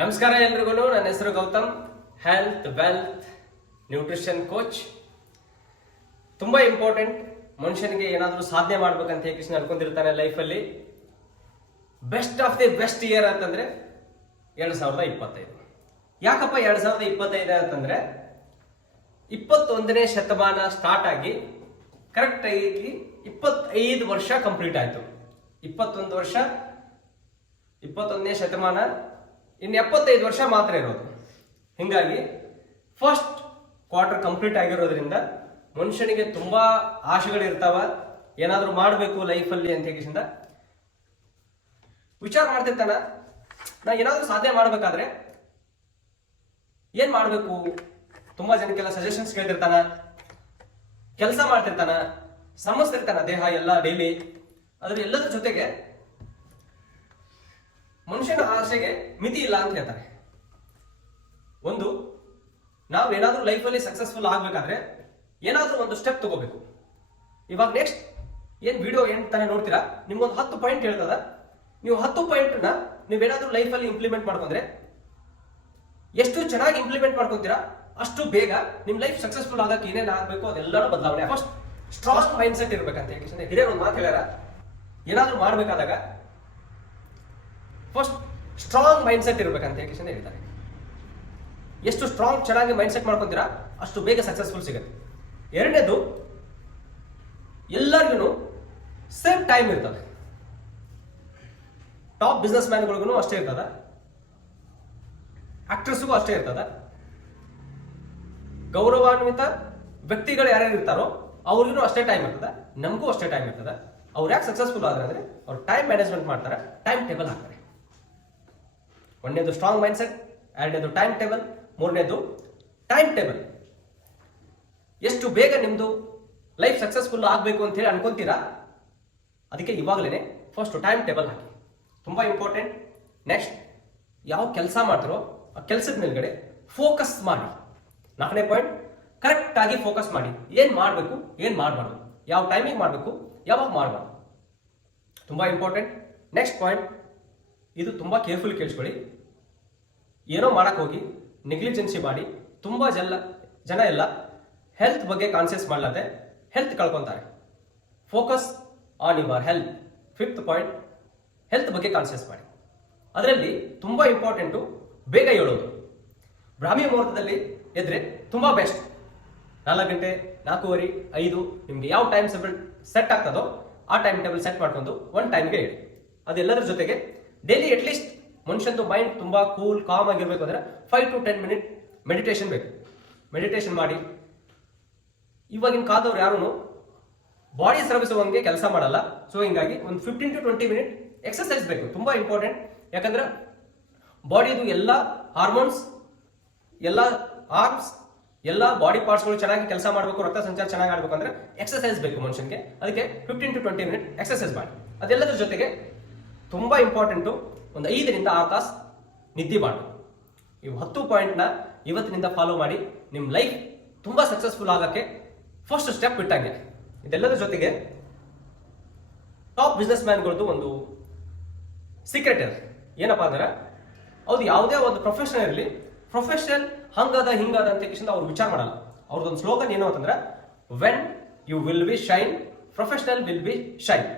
ನಮಸ್ಕಾರ ಎಲ್ರಿಗೂ. ನನ್ನ ಹೆಸರು Gautam, health wealth nutrition coach. ತುಂಬಾ ಇಂಪಾರ್ಟೆಂಟ್. ಮನುಷ್ಯನಿಗೆ ಏನಾದರೂ ಸಾಧನೆ ಮಾಡ್ಬೇಕಂತ ಕೃಷ್ಣ ಅನ್ಕೊಂಡಿರ್ತಾನೆ ಲೈಫಲ್ಲಿ. Best of the best year ಅಂತಂದ್ರೆ 2025. ಯಾಕಪ್ಪ 2025 ಅಂತಂದ್ರೆ 21ನೇ ಶತಮಾನ ಸ್ಟಾರ್ಟ್ ಆಗಿ ಕರೆಕ್ಟ್ ಆಗಿ 25 ವರ್ಷ ಕಂಪ್ಲೀಟ್ ಆಯ್ತು. 21 ವರ್ಷ 21ನೇ ಶತಮಾನ, ಇನ್ನು 75 ವರ್ಷ ಮಾತ್ರ ಇರೋದು. ಹಿಂಗಾಗಿ ಫಸ್ಟ್ ಕ್ವಾರ್ಟರ್ ಕಂಪ್ಲೀಟ್ ಆಗಿರೋದ್ರಿಂದ ಮನುಷ್ಯನಿಗೆ ತುಂಬಾ ಆಶೆಗಳಿರ್ತಾವ. ಏನಾದ್ರೂ ಮಾಡಬೇಕು ಲೈಫಲ್ಲಿ ಅಂತ ಹೇಳಿಸಿಂದ ವಿಚಾರ ಮಾಡ್ತಿರ್ತಾನ. ನಾ ಏನಾದ್ರೂ ಸಾಧನೆ ಮಾಡ್ಬೇಕಾದ್ರೆ ಏನ್ ಮಾಡ್ಬೇಕು, ತುಂಬಾ ಜನಕ್ಕೆಲ್ಲ ಸಜೆಷನ್ಸ್ ಕೇಳ್ತಿರ್ತಾನ, ಕೆಲಸ ಮಾಡ್ತಿರ್ತಾನ, ಸಮಸ್ತಿರ್ತಾನ ದೇಹ ಎಲ್ಲ ಡೈಲಿ. ಅದ್ರ ಎಲ್ಲದ್ರ ಜೊತೆಗೆ ಮನುಷ್ಯನ ಆಸೆಗೆ ಮಿತಿ ಇಲ್ಲ ಅಂತ ಹೇಳ್ತಾರೆ. ಒಂದು, ನಾವು ಏನಾದ್ರೂ ಲೈಫಲ್ಲಿ ಸಕ್ಸಸ್ಫುಲ್ ಆಗ್ಬೇಕಾದ್ರೆ ಏನಾದ್ರೂ ಒಂದು ಸ್ಟೆಪ್ ತಗೋಬೇಕು. ಇವಾಗ ನೆಕ್ಸ್ಟ್ ಏನ್ ವಿಡಿಯೋ ಏನ್ ತಾನೇ ನೋಡ್ತೀರಾ, ನಿಮ್ಗೊಂದು 10 ಪಾಯಿಂಟ್ ಹೇಳ್ತದ. ನೀವು 10 ಪಾಯಿಂಟ್ನ ನೀವೇನಾದ್ರೂ ಲೈಫಲ್ಲಿ ಇಂಪ್ಲಿಮೆಂಟ್ ಮಾಡ್ಕೊಂಡ್ರೆ, ಎಷ್ಟು ಚೆನ್ನಾಗಿ ಇಂಪ್ಲಿಮೆಂಟ್ ಮಾಡ್ಕೊಂತೀರಾ ಅಷ್ಟು ಬೇಗ ನಿಮ್ ಲೈಫ್ ಸಕ್ಸಸ್ಫುಲ್ ಆಗಕ್ಕೆ ಏನೇನು ಆಗ್ಬೇಕು ಅದೆಲ್ಲರೂ ಬದಲಾವಣೆ. ಫಸ್ಟ್ ಸ್ಟ್ರಾಂಗ್ ಮೈಂಡ್ ಸೆಟ್ ಇರ್ಬೇಕಂತ ಹೇಳಿ ಹಿರಿಯರು ಒಂದು ಮಾತು ಹೇಳ್ಯಾರ. ಏನಾದ್ರೂ ಮಾಡ್ಬೇಕಾದಾಗ ಫಸ್ಟ್ ಸ್ಟ್ರಾಂಗ್ ಮೈಂಡ್ ಸೆಟ್ ಇರ್ಬೇಕಂತ ಹೇಳಿ ಹೇಳ್ತಾರೆ. ಎಷ್ಟು ಸ್ಟ್ರಾಂಗ್ ಚೆನ್ನಾಗಿ ಮೈಂಡ್ ಸೆಟ್ ಮಾಡ್ಕೊಂತೀರಾ ಅಷ್ಟು ಬೇಗ ಸಕ್ಸಸ್ಫುಲ್ ಸಿಗುತ್ತೆ. ಎರಡನೇದು, ಎಲ್ಲರಿಗೂ ಸೇಮ್ ಟೈಮ್ ಇರ್ತದೆ. ಟಾಪ್ ಬಿಸ್ನೆಸ್ ಮ್ಯಾನ್ಗಳಿಗೂ ಅಷ್ಟೇ ಇರ್ತದ, ಆಕ್ಟರ್ಸ್ಗೂ ಅಷ್ಟೇ ಇರ್ತದ, ಗೌರವಾನ್ವಿತ ವ್ಯಕ್ತಿಗಳು ಯಾರ್ಯಾರು ಇರ್ತಾರೋ ಅವ್ರಿಗೂ ಅಷ್ಟೇ ಟೈಮ್ ಇರ್ತದ, ನಮಗೂ ಅಷ್ಟೇ ಟೈಮ್ ಇರ್ತದ. ಅವ್ರು ಯಾಕೆ ಸಕ್ಸಸ್ಫುಲ್ ಆದ್ರೆ ಅಂದ್ರೆ ಅವ್ರು ಟೈಮ್ ಮ್ಯಾನೇಜ್ಮೆಂಟ್ ಮಾಡ್ತಾರೆ, ಟೈಮ್ ಟೇಬಲ್ ಹಾಕ್ತಾರೆ. ಒಂದನೇದು ಸ್ಟ್ರಾಂಗ್ ಮೈಂಡ್ ಸೆಟ್, ಎರಡನೇದು ಟೈಮ್ ಟೇಬಲ್, ಮೂರನೇದು ಟೈಮ್ ಟೇಬಲ್. ಎಷ್ಟು ಬೇಗ ನಿಮ್ದು ಲೈಫ್ ಸಕ್ಸಸ್ಫುಲ್ ಆಗಬೇಕು ಅಂತ ಹೇಳಿ ಅನ್ಕೊಂತೀರಾ, ಅದಕ್ಕೆ ಇವಾಗಲೇ ಫಸ್ಟ್ ಟೈಮ್ ಟೇಬಲ್ ಹಾಕಿ, ತುಂಬಾ ಇಂಪಾರ್ಟೆಂಟ್. ನೆಕ್ಸ್ಟ್, ಯಾವ ಕೆಲಸ ಮಾಡ್ತಾರೋ ಆ ಕೆಲಸದ ಮೇಲ್ಗಡೆ ಫೋಕಸ್ ಮಾಡಿ. 4ನೇ ಪಾಯಿಂಟ್, ಕರೆಕ್ಟ್ ಆಗಿ ಫೋಕಸ್ ಮಾಡಿ. ಏನ್ ಮಾಡಬೇಕು, ಏನ್ ಮಾಡಬಾರ್ದು, ಯಾವ ಟೈಮಿಂಗ್ ಮಾಡಬೇಕು, ಯಾವಾಗ ಮಾಡಬಾರ್ದು, ತುಂಬಾ ಇಂಪಾರ್ಟೆಂಟ್. ನೆಕ್ಸ್ಟ್ ಪಾಯಿಂಟ್, ಇದು ತುಂಬಾ ಕೇರ್ಫುಲ್ ಕೇಳಿಸ್ಕೊಳ್ಳಿ. ಏನೋ ಮಾಡಕ್ ಹೋಗಿ ನೆಗ್ಲಿಜೆನ್ಸಿ ಮಾಡಿ ತುಂಬಾ ಜನ ಎಲ್ಲ ಹೆಲ್ತ್ ಬಗ್ಗೆ ಕಾನ್ಸಿಯಸ್ ಮಾಡಲಾದೆ ಹೆಲ್ತ್ ಕಳ್ಕೊಂತಾರೆ. Focus on your health. 5th point, health ಬಗ್ಗೆ ಕಾನ್ಸಿಯಸ್ ಮಾಡಿ. ಅದರಲ್ಲಿ ತುಂಬಾ ಇಂಪಾರ್ಟೆಂಟು ಬೇಗ ಹೇಳೋದು. ಬ್ರಾಹ್ಮಿ ಮುಹೂರ್ತದಲ್ಲಿ ಎದ್ರೆ ತುಂಬಾ ಬೆಸ್ಟ್. 4 ಗಂಟೆ, 4:15, 5 ನಿಮ್ಗೆ ಯಾವ ಟೈಮ್ ಸೆಟ್ ಆಗ್ತದೋ ಆ ಟೈಮ್ ಟೇಬಲ್ ಸೆಟ್ ಮಾಡ್ಕೊಂಡು ಒಂದು ಟೈಮ್ಗೆ ಹೇಳಿ. ಅದೆಲ್ಲರ ಜೊತೆಗೆ ಡೈಲಿ ಅಟ್ಲೀಸ್ಟ್ ಮನುಷ್ಯಂದು ಮೈಂಡ್ ತುಂಬಾ ಕೂಲ್ ಕಾಮ್ ಆಗಿರ್ಬೇಕು ಅಂದ್ರೆ 5 to 10 ಮಿನಿಟ್ ಮೆಡಿಟೇಷನ್ ಬೇಕು. ಮೆಡಿಟೇಷನ್ ಮಾಡಿ. ಇವಾಗಿನ ಕಾದವ್ರು ಯಾರು ಬಾಡಿ ಸ್ರವಿಸುವಂಗೆ ಕೆಲಸ ಮಾಡಲ್ಲ. ಸೊ ಹಿಂಗಾಗಿ ಒಂದು 15 to 20 ಮಿನಿಟ್ ಎಕ್ಸರ್ಸೈಸ್ ಬೇಕು, ತುಂಬಾ ಇಂಪಾರ್ಟೆಂಟ್. ಯಾಕಂದ್ರೆ ಬಾಡಿದು ಎಲ್ಲ ಹಾರ್ಮೋನ್ಸ್, ಎಲ್ಲ ಆರ್ಮ್ಸ್, ಎಲ್ಲ ಬಾಡಿ ಪಾರ್ಟ್ಸ್ಗಳು ಚೆನ್ನಾಗಿ ಕೆಲಸ ಮಾಡಬೇಕು, ರಕ್ತ ಸಂಚಾರ ಚೆನ್ನಾಗಿ ಆಡ್ಬೇಕು ಅಂದ್ರೆ ಎಕ್ಸರ್ಸೈಸ್ ಬೇಕು ಮನುಷ್ಯನಿಗೆ. ಅದಕ್ಕೆ 15 to 20 ಮಿನಿಟ್ ಎಕ್ಸರ್ಸೈಸ್ ಮಾಡಿ. ಅದೆಲ್ಲದ್ರ ಜೊತೆಗೆ ತುಂಬಾ ಇಂಪಾರ್ಟೆಂಟು, ಒಂದು 5 ರಿಂದ 6 ತಾಸು ನಿದ್ದೆ ಮಾಡಿ. ಇವು 10 ಪಾಯಿಂಟ್ನ ಇವತ್ತಿನಿಂದ ಫಾಲೋ ಮಾಡಿ ನಿಮ್ಮ ಲೈಫ್ ತುಂಬಾ ಸಕ್ಸಸ್ಫುಲ್ ಆಗಕ್ಕೆ ಫಸ್ಟ್ ಸ್ಟೆಪ್ ಇಟ್ಟಂಗೆ. ಇದೆಲ್ಲದರ ಜೊತೆಗೆ ಟಾಪ್ ಬಿಸ್ನೆಸ್ ಮ್ಯಾನ್ಗಳದ್ದು ಒಂದು ಸೀಕ್ರೆಟ್ ಇದೆ. ಏನಪ್ಪಾ ಅಂದ್ರೆ ಅವ್ರು ಯಾವುದೇ ಒಂದು ಪ್ರೊಫೆಷನ್ ಇರಲಿ, ಪ್ರೊಫೆಷನ್ ಹಂಗದ ಹಿಂಗದ ಅಂತ ಕಿಶನ್ ಅವ್ರು ವಿಚಾರ ಮಾಡಲ್ಲ. ಅವ್ರದ್ದೊಂದು ಸ್ಲೋಗನ್ ಏನು ಅಂತಂದ್ರೆ, when you will be shine, professional will be shine.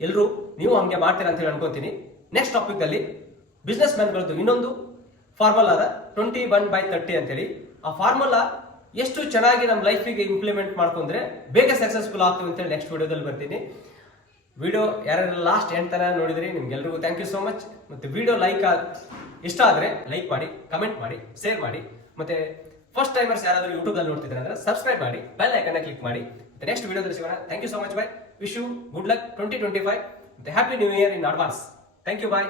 ಎಲ್ಲರೂ ನೀವು ಹಂಗೆ ಮಾಡ್ತೀರಾ ಅಂತ ಹೇಳಿ ಅನ್ಕೊಂತೀನಿ. ನೆಕ್ಸ್ಟ್ ಟಾಪಿಕ್ ಅಲ್ಲಿ ಬಿಸ್ನೆಸ್ ಮ್ಯಾನ್ಗಳದ್ದು ಇನ್ನೊಂದು ಫಾರ್ಮುಲಾ ಅದ, 21/30 ಅಂತೇಳಿ. ಆ ಫಾರ್ಮುಲಾ ಎಷ್ಟು ಚೆನ್ನಾಗಿ ನಮ್ಮ ಲೈಫಿಗೆ ಇಂಪ್ಲಿಮೆಂಟ್ ಮಾಡ್ಕೊಂಡ್ರೆ ಬೇಗ ಸಕ್ಸಸ್ಫುಲ್ ಆಗ್ತೀವಿ ಅಂತೇಳಿ ನೆಕ್ಸ್ಟ್ ವಿಡಿಯೋದಲ್ಲಿ ಬರ್ತೀನಿ. ವಿಡಿಯೋ ಯಾರ್ಯಾರು ಲಾಸ್ಟ್ ಎಂಡ್ ತನಕ ನೋಡಿದ್ರಿ ನಿಮ್ಗೆಲ್ರಿಗೂ ಥ್ಯಾಂಕ್ ಯು ಸೋ ಮಚ್. ಮತ್ತೆ ವಿಡಿಯೋ ಇಷ್ಟ ಆದ್ರೆ ಲೈಕ್ ಮಾಡಿ, ಕಮೆಂಟ್ ಮಾಡಿ, ಶೇರ್ ಮಾಡಿ. ಮತ್ತೆ ಫಸ್ಟ್ ಟೈಮರ್ಸ್ ಯಾರಾದ್ರೂ ಯೂಟ್ಯೂಬ್ ಅಲ್ಲಿ ನೋಡ್ತಿದ್ರೆ ಅಂದ್ರೆ ಸಬ್ಸ್ಕ್ರೈಬ್ ಮಾಡಿ, ಬೆಲ್ ಐಕನ್ ಕ್ಲಿಕ್ ಮಾಡಿ. ಮತ್ತೆ ನೆಕ್ಸ್ಟ್ ವಿಡಿಯೋದಲ್ಲಿ ಸಿಗೋಣ. Thank you so much. Bye. Wish you good luck 2025. Happy new year in advance. Thank you. Bye.